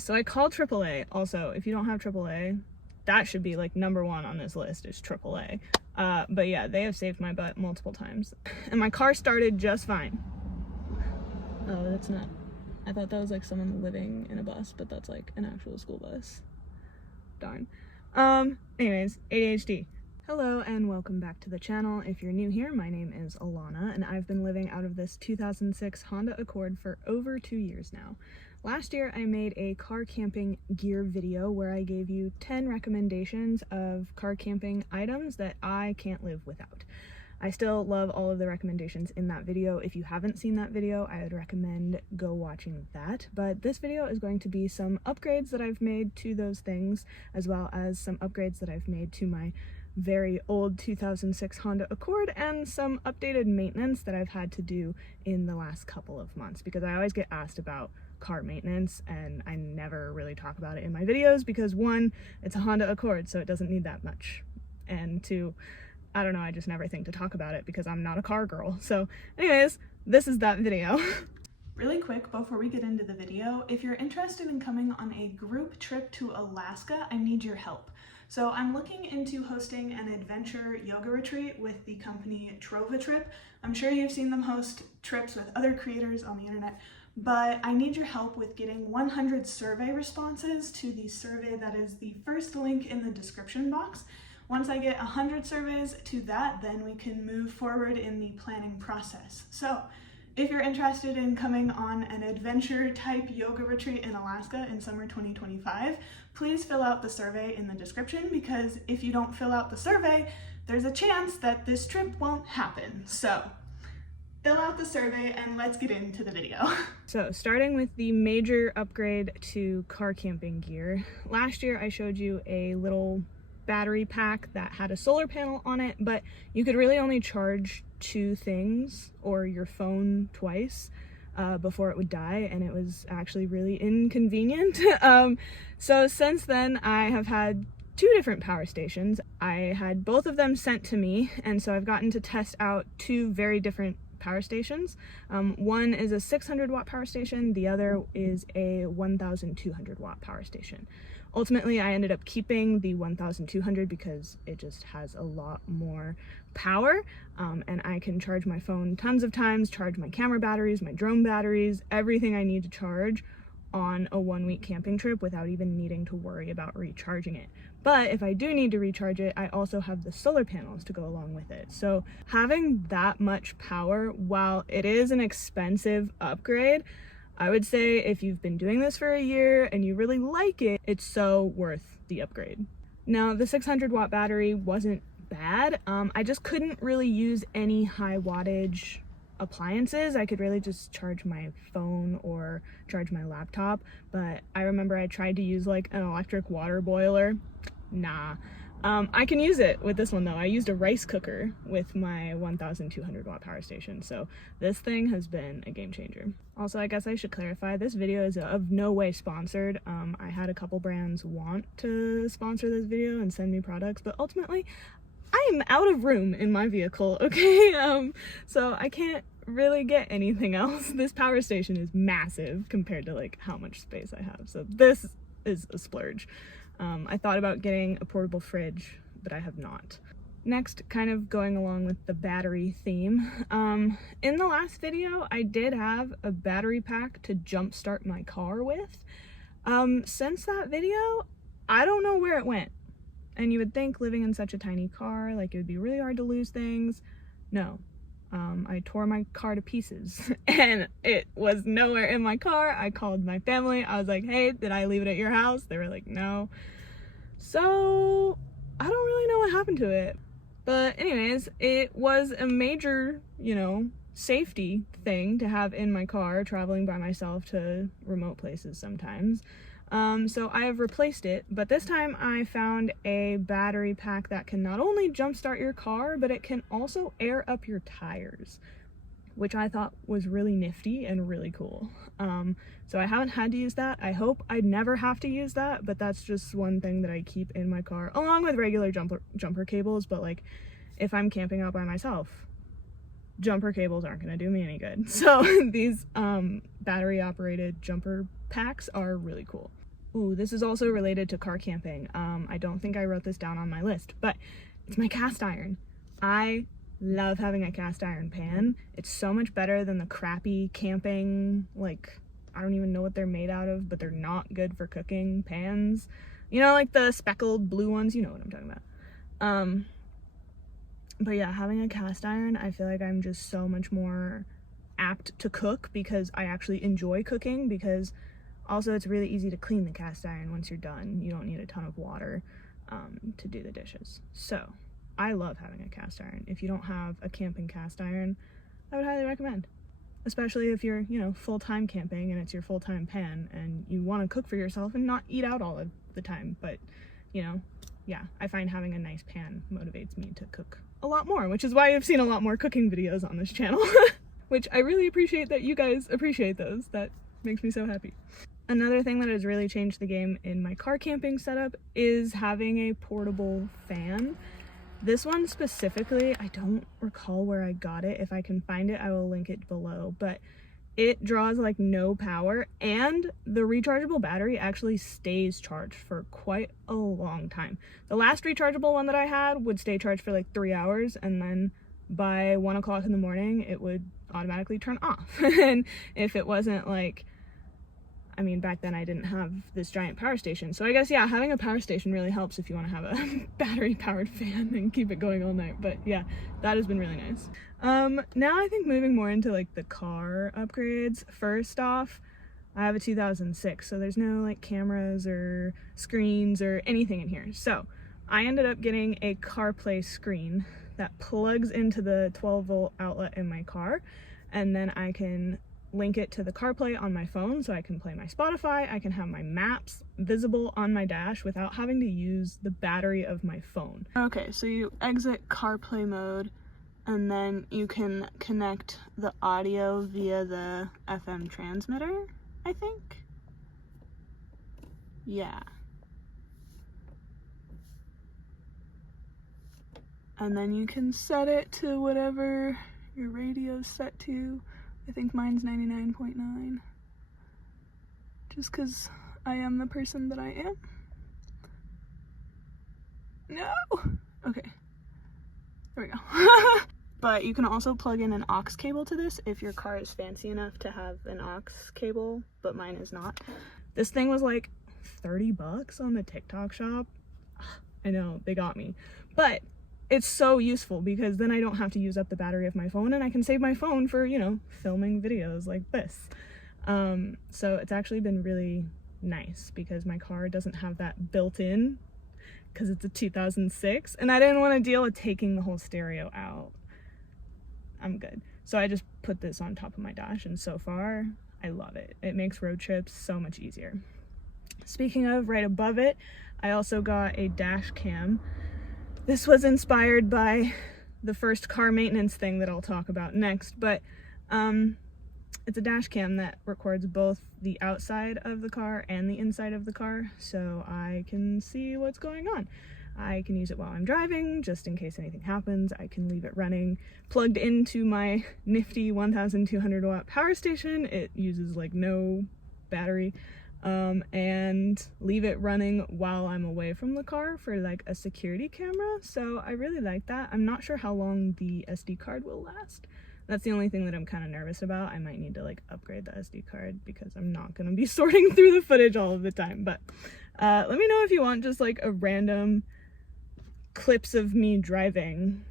So I called AAA. Also, if you don't have AAA, that should be like number one on this list is AAA. But yeah, they have saved my butt multiple times. And my car started just fine. Oh, that's not. I thought that was like someone living in a bus, but that's like an actual school bus. Darn. Anyways, ADHD. Hello and welcome back to the channel. If you're new here, my name is Alana and I've been living out of this 2006 Honda Accord for over 2 years now. Last year I made a car camping gear video where I gave you 10 recommendations of car camping items that I can't live without. I still love all of the recommendations in that video. If you haven't seen that video, I would recommend go watching that. But this video is going to be some upgrades that I've made to those things, as well as some upgrades that I've made to my very old 2006 Honda Accord and some updated maintenance that I've had to do in the last couple of months, because I always get asked about car maintenance and I never really talk about it in my videos because one, it's a Honda Accord, so it doesn't need that much, and two, I don't know, I just never think to talk about it because I'm not a car girl. So anyways, this is that video. Really quick before we get into the video, if you're interested in coming on a group trip to Alaska, I need your help. So I'm looking into hosting an adventure yoga retreat with the company Trova Trip. I'm sure you've seen them host trips with other creators on the internet, but I need your help with getting 100 survey responses to the survey that is the first link in the description box. Once I get 100 surveys to that, then we can move forward in the planning process. So if you're interested in coming on an adventure type yoga retreat in Alaska in summer 2025, please fill out the survey in the description, because if you don't fill out the survey, there's a chance that this trip won't happen. So fill out the survey and let's get into the video. So starting with the major upgrade to car camping gear. Last year I showed you a little battery pack that had a solar panel on it, but you could really only charge 2 things or your phone twice before it would die, and it was actually really inconvenient. So since then I have had 2 different power stations. I had both of them sent to me, and so I've gotten to test out 2 very different power stations. One is a 600 watt power station, the other is a 1200 watt power station. Ultimately, I ended up keeping the 1200 because it just has a lot more power, and I can charge my phone tons of times, charge my camera batteries, my drone batteries, everything I need to charge on a 1-week camping trip without even needing to worry about recharging it. But if I do need to recharge it, I also have the solar panels to go along with it. So having that much power, while it is an expensive upgrade, I would say if you've been doing this for a year and you really like it, it's so worth the upgrade. Now, the 600 watt battery wasn't bad. I just couldn't really use any high wattage appliances. I could really just charge my phone or charge my laptop, but I remember I tried to use like an electric water boiler. Nah. I can use it with this one though. I used a rice cooker with my 1200 watt power station, so this thing has been a game changer. Also, I guess I should clarify, this video is of no way sponsored. I had a couple brands want to sponsor this video and send me products, but ultimately I am out of room in my vehicle, okay? So I can't really get anything else. This power station is massive compared to like how much space I have, so this is a splurge. I thought about getting a portable fridge, but I have not. Next, kind of going along with the battery theme, in the last video I did have a battery pack to jumpstart my car with. Since that video, I don't know where it went. And you would think living in such a tiny car, like it would be really hard to lose things. No. I tore my car to pieces and it was nowhere in my car. I called my family. I was like, hey, did I leave it at your house? They were like, no. So I don't really know what happened to it. But anyways, it was a major, safety thing to have in my car traveling by myself to remote places sometimes. So I have replaced it, but this time I found a battery pack that can not only jumpstart your car, but it can also air up your tires, which I thought was really nifty and really cool. So I haven't had to use that. I hope I never have to use that, but that's just one thing that I keep in my car, along with regular jumper cables. But like, if I'm camping out by myself, jumper cables aren't gonna do me any good. So these battery operated jumper packs are really cool. Ooh, this is also related to car camping. I don't think I wrote this down on my list, but it's my cast iron. I love having a cast iron pan. It's so much better than the crappy camping, like, I don't even know what they're made out of, but they're not good for cooking pans. You know, like the speckled blue ones, you know what I'm talking about. But yeah, having a cast iron, I feel like I'm just so much more apt to cook because I actually enjoy cooking, because also it's really easy to clean the cast iron once you're done. You don't need a ton of water to do the dishes. So I love having a cast iron. If you don't have a camping cast iron, I would highly recommend. Especially if you're, you know, full-time camping and it's your full-time pan and you want to cook for yourself and not eat out all of the time. But, you know, yeah, I find having a nice pan motivates me to cook a lot more, which is why I've seen a lot more cooking videos on this channel. Which I really appreciate that you guys appreciate those. That makes me so happy. Another thing that has really changed the game in my car camping setup is having a portable fan. This one specifically, I don't recall where I got it. If I can find it, I will link it below, but it draws like no power, and the rechargeable battery actually stays charged for quite a long time. The last rechargeable one that I had would stay charged for like 3 hours, and then by 1 o'clock in the morning, it would automatically turn off. And if it wasn't like, I mean, back then I didn't have this giant power station. So I guess, yeah, having a power station really helps if you want to have a battery powered fan and keep it going all night. But yeah, that has been really nice. Now I think moving more into like the car upgrades. First off, I have a 2006, so there's no like cameras or screens or anything in here. So I ended up getting a CarPlay screen that plugs into the 12-volt outlet in my car, and then I can link it to the CarPlay on my phone, so I can play my Spotify. I can have my maps visible on my dash without having to use the battery of my phone. Okay, so you exit CarPlay mode, and then you can connect the audio via the FM transmitter, I think? Yeah. And then you can set it to whatever your radio's set to. I think mine's 99.9. Just because I am the person that I am. No! Okay. There we go. But you can also plug in an aux cable to this if your car is fancy enough to have an aux cable, but mine is not. This thing was like 30 bucks on the TikTok shop. I know, they got me. But it's so useful because then I don't have to use up the battery of my phone, and I can save my phone for, you know, filming videos like this. So it's actually been really nice because my car doesn't have that built in because it's a 2006, and I didn't want to deal with taking the whole stereo out. I'm good. So I just put this on top of my dash, and so far I love it. It makes road trips so much easier. Speaking of, right above it, I also got a dash cam. This was inspired by the first car maintenance thing that I'll talk about next, but it's a dash cam that records both the outside of the car and the inside of the car, so I can see what's going on. I can use it while I'm driving, just in case anything happens. I can leave it running plugged into my nifty 1200 watt power station. It uses like no battery. And leave it running while I'm away from the car for like a security camera. So I really like that. I'm not sure how long the SD card will last. That's the only thing that I'm kind of nervous about. I might need to like upgrade the SD card because I'm not going to be sorting through the footage all of the time. But let me know if you want just like a random clips of me driving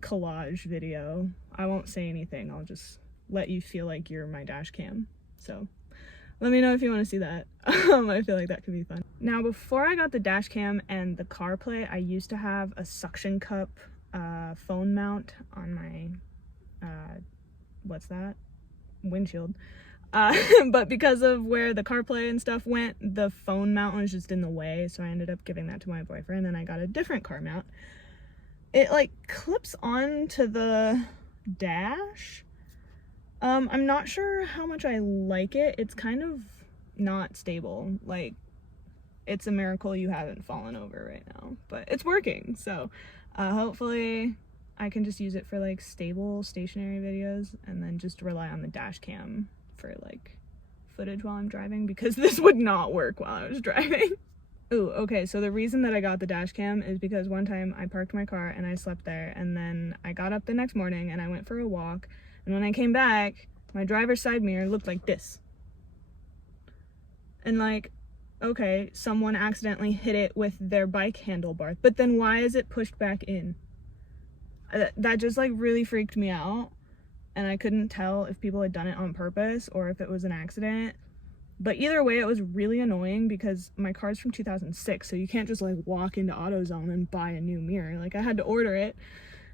collage video. I won't say anything. I'll just let you feel like you're my dash cam. So let me know if you want to see that. I feel like that could be fun. Now, before I got the dash cam and the CarPlay, I used to have a suction cup phone mount on my, what's that? Windshield. But because of where the CarPlay and stuff went, the phone mount was just in the way, so I ended up giving that to my boyfriend, and I got a different car mount. It like clips onto the dash. I'm not sure how much I like it. It's kind of not stable. Like, it's a miracle you haven't fallen over right now, but it's working. So hopefully I can just use it for like stable stationary videos and then just rely on the dash cam for like footage while I'm driving because this would not work while I was driving. Ooh, okay, so the reason that I got the dash cam is because one time I parked my car and I slept there, and then I got up the next morning and I went for a walk, and when I came back, my driver's side mirror looked like this. And like, okay, someone accidentally hit it with their bike handlebar, but then why is it pushed back in? That just like really freaked me out, and I couldn't tell if people had done it on purpose or if it was an accident. But either way, it was really annoying because my car's from 2006, so you can't just like walk into AutoZone and buy a new mirror. Like, I had to order it,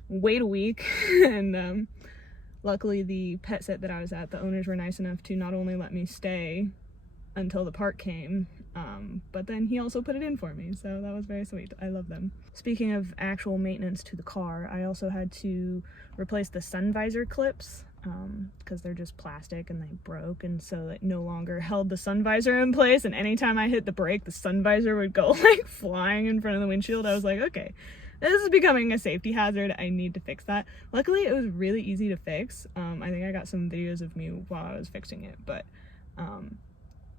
wait a week, and luckily the pet sit that I was at, the owners were nice enough to not only let me stay until the part came, but then he also put it in for me, so that was very sweet. I love them. Speaking of actual maintenance to the car, I also had to replace the sun visor clips because they're just plastic and they broke, and so it no longer held the sun visor in place, and anytime I hit the brake, the sun visor would go like flying in front of the windshield. I was like, okay, this is becoming a safety hazard. I need to fix that. Luckily, it was really easy to fix. I think I got some videos of me while I was fixing it, but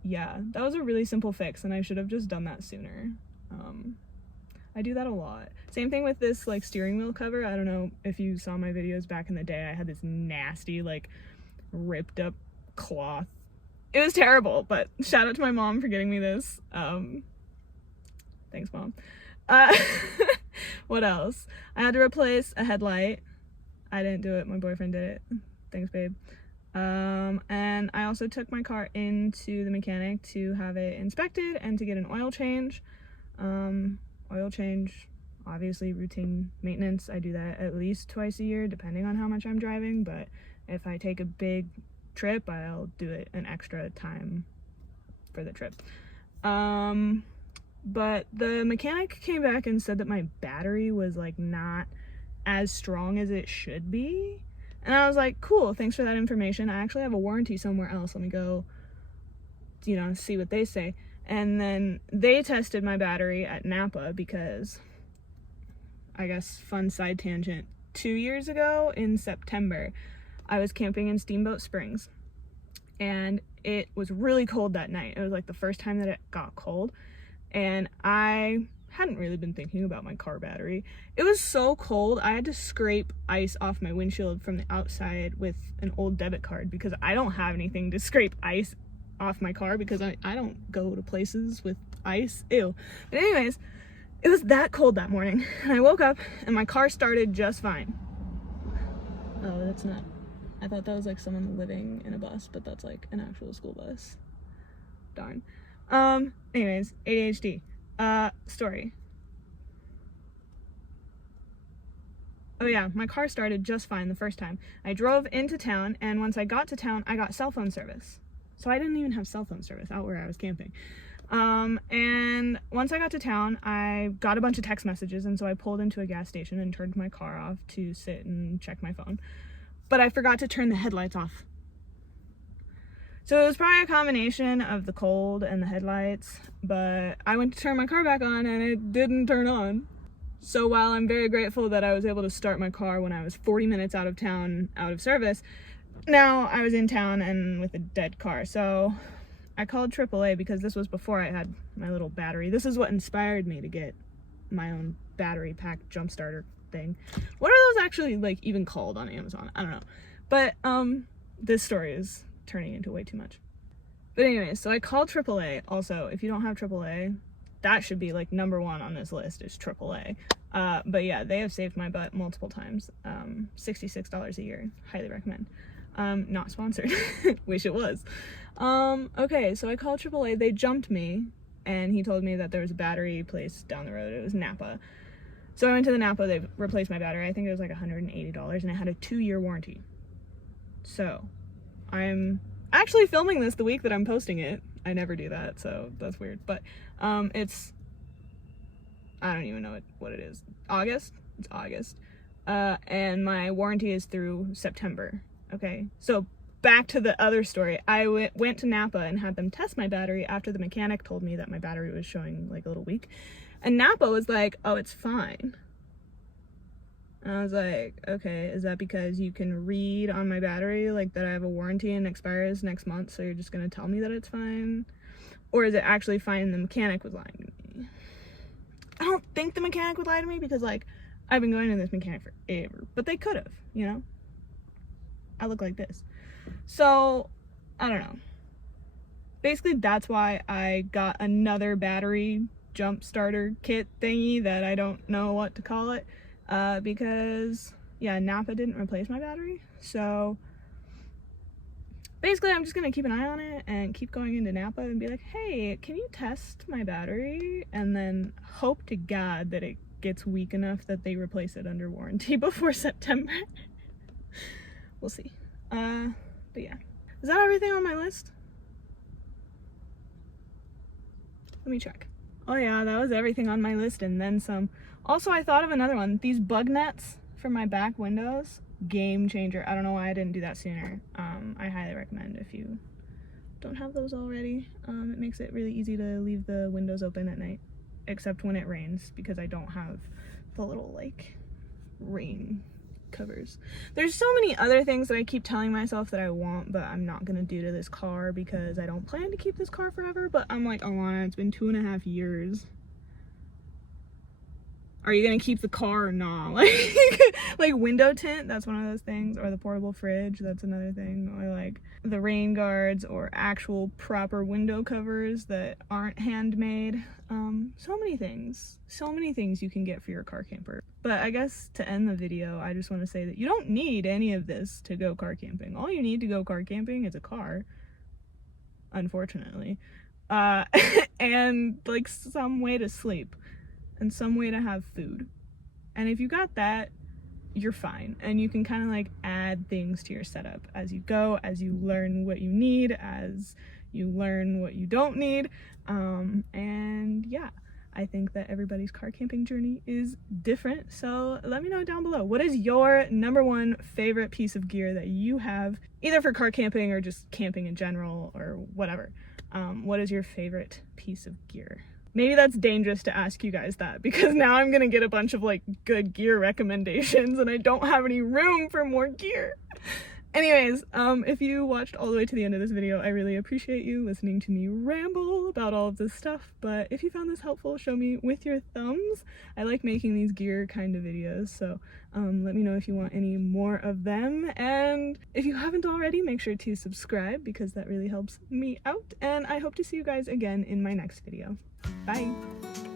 yeah, that was a really simple fix, and I should have just done that sooner. I do that a lot. Same thing with this like steering wheel cover. I don't know if you saw my videos back in the day. I had this nasty like ripped up cloth. It was terrible, but shout out to my mom for getting me this. Thanks, Mom. What else? I had to replace a headlight. I didn't do it, my boyfriend did it. Thanks, babe. And I also took my car into the mechanic to have it inspected and to get an oil change. Oil change, obviously routine maintenance. I do that at least twice a year, depending on how much I'm driving, but if I take a big trip, I'll do it an extra time for the trip. But the mechanic came back and said that my battery was like not as strong as it should be. And I was like, cool, thanks for that information. I actually have a warranty somewhere else. Let me go, see what they say. And then they tested my battery at Napa because, I guess, fun side tangent, 2 years ago in September, I was camping in Steamboat Springs. And it was really cold that night. It was like the first time that it got cold. And I hadn't really been thinking about my car battery. It was so cold, I had to scrape ice off my windshield from the outside with an old debit card because I don't have anything to scrape ice off my car because I don't go to places with ice. Ew. But anyways, it was that cold that morning, and I woke up and my car started just fine. Oh, that's not. I thought that was like someone living in a bus, but that's like an actual school bus. Darn. Anyways, ADHD. Story. Oh yeah, my car started just fine the first time. I drove into town, and once I got to town, I got cell phone service. So I didn't even have cell phone service out where I was camping. And once I got to town, I got a bunch of text messages, and so I pulled into a gas station and turned my car off to sit and check my phone. But I forgot to turn the headlights off. So it was probably a combination of the cold and the headlights, but I went to turn my car back on and it didn't turn on. So while I'm very grateful that I was able to start my car when I was 40 minutes out of town, out of service, now I was in town and with a dead car. So I called AAA because this was before I had my little battery. This is what inspired me to get my own battery pack jump starter thing. What are those actually like even called on Amazon? I don't know. But this story is turning into way too much. But anyways, so I called AAA. Also, if you don't have AAA, that should be like #1 on this list is AAA. But yeah, they have saved my butt multiple times. $66 a year. Highly recommend. Not sponsored. Wish it was. Okay, so I called AAA. They jumped me, and he told me that there was a battery place down the road. It was Napa. So I went to the Napa. They replaced my battery. I think it was like $180, and it had a 2-year warranty. So I'm actually filming this the week that I'm posting it. I never do that, so that's weird. But it's, I don't even know what it is. August? It's August. And my warranty is through September. Okay, so back to the other story. I went to Napa and had them test my battery after the mechanic told me that my battery was showing like a little weak. And Napa was like, oh, it's fine. And I was like, okay, is that because you can read on my battery, like, that I have a warranty and expires next month, so you're just gonna tell me that it's fine? Or is it actually fine and the mechanic was lying to me? I don't think the mechanic would lie to me because, like, I've been going to this mechanic forever. But they could have, you know? I look like this. So, I don't know. Basically, that's why I got another battery jump starter kit thingy that I don't know what to call it. Because, yeah, Napa didn't replace my battery. So, basically, I'm just going to keep an eye on it and keep going into Napa and be like, hey, can you test my battery? And then hope to God that it gets weak enough that they replace it under warranty before September. We'll see. But yeah. Is that everything on my list? Let me check. Oh yeah, that was everything on my list and then some. Also, I thought of another one. These bug nets for my back windows. Game changer. I don't know why I didn't do that sooner. I highly recommend if you don't have those already. It makes it really easy to leave the windows open at night, except when it rains, because I don't have the little, like, rain covers. There's so many other things that I keep telling myself that I want, but I'm not gonna do to this car because I don't plan to keep this car forever. But I'm like, Alana, it's been 2.5 years. Are you gonna keep the car or not? Like window tint, that's one of those things, or the portable fridge, that's another thing, or like the rain guards, or actual proper window covers that aren't handmade. So many things you can get for your car camper. But I guess to end the video, I just want to say that you don't need any of this to go car camping. All you need to go car camping is a car, unfortunately, and like some way to sleep and some way to have food. And if you got that, you're fine. And you can kind of like add things to your setup as you go, as you learn what you need, as you learn what you don't need. And yeah, I think that everybody's car camping journey is different. So let me know down below, what is your #1 favorite piece of gear that you have, either for car camping or just camping in general or whatever? What is your favorite piece of gear? Maybe that's dangerous to ask you guys that, because now I'm gonna get a bunch of like good gear recommendations and I don't have any room for more gear. Anyways, if you watched all the way to the end of this video, I really appreciate you listening to me ramble about all of this stuff. But if you found this helpful, show me with your thumbs. I like making these gear kind of videos, so let me know if you want any more of them. And if you haven't already, make sure to subscribe because that really helps me out. And I hope to see you guys again in my next video. Bye!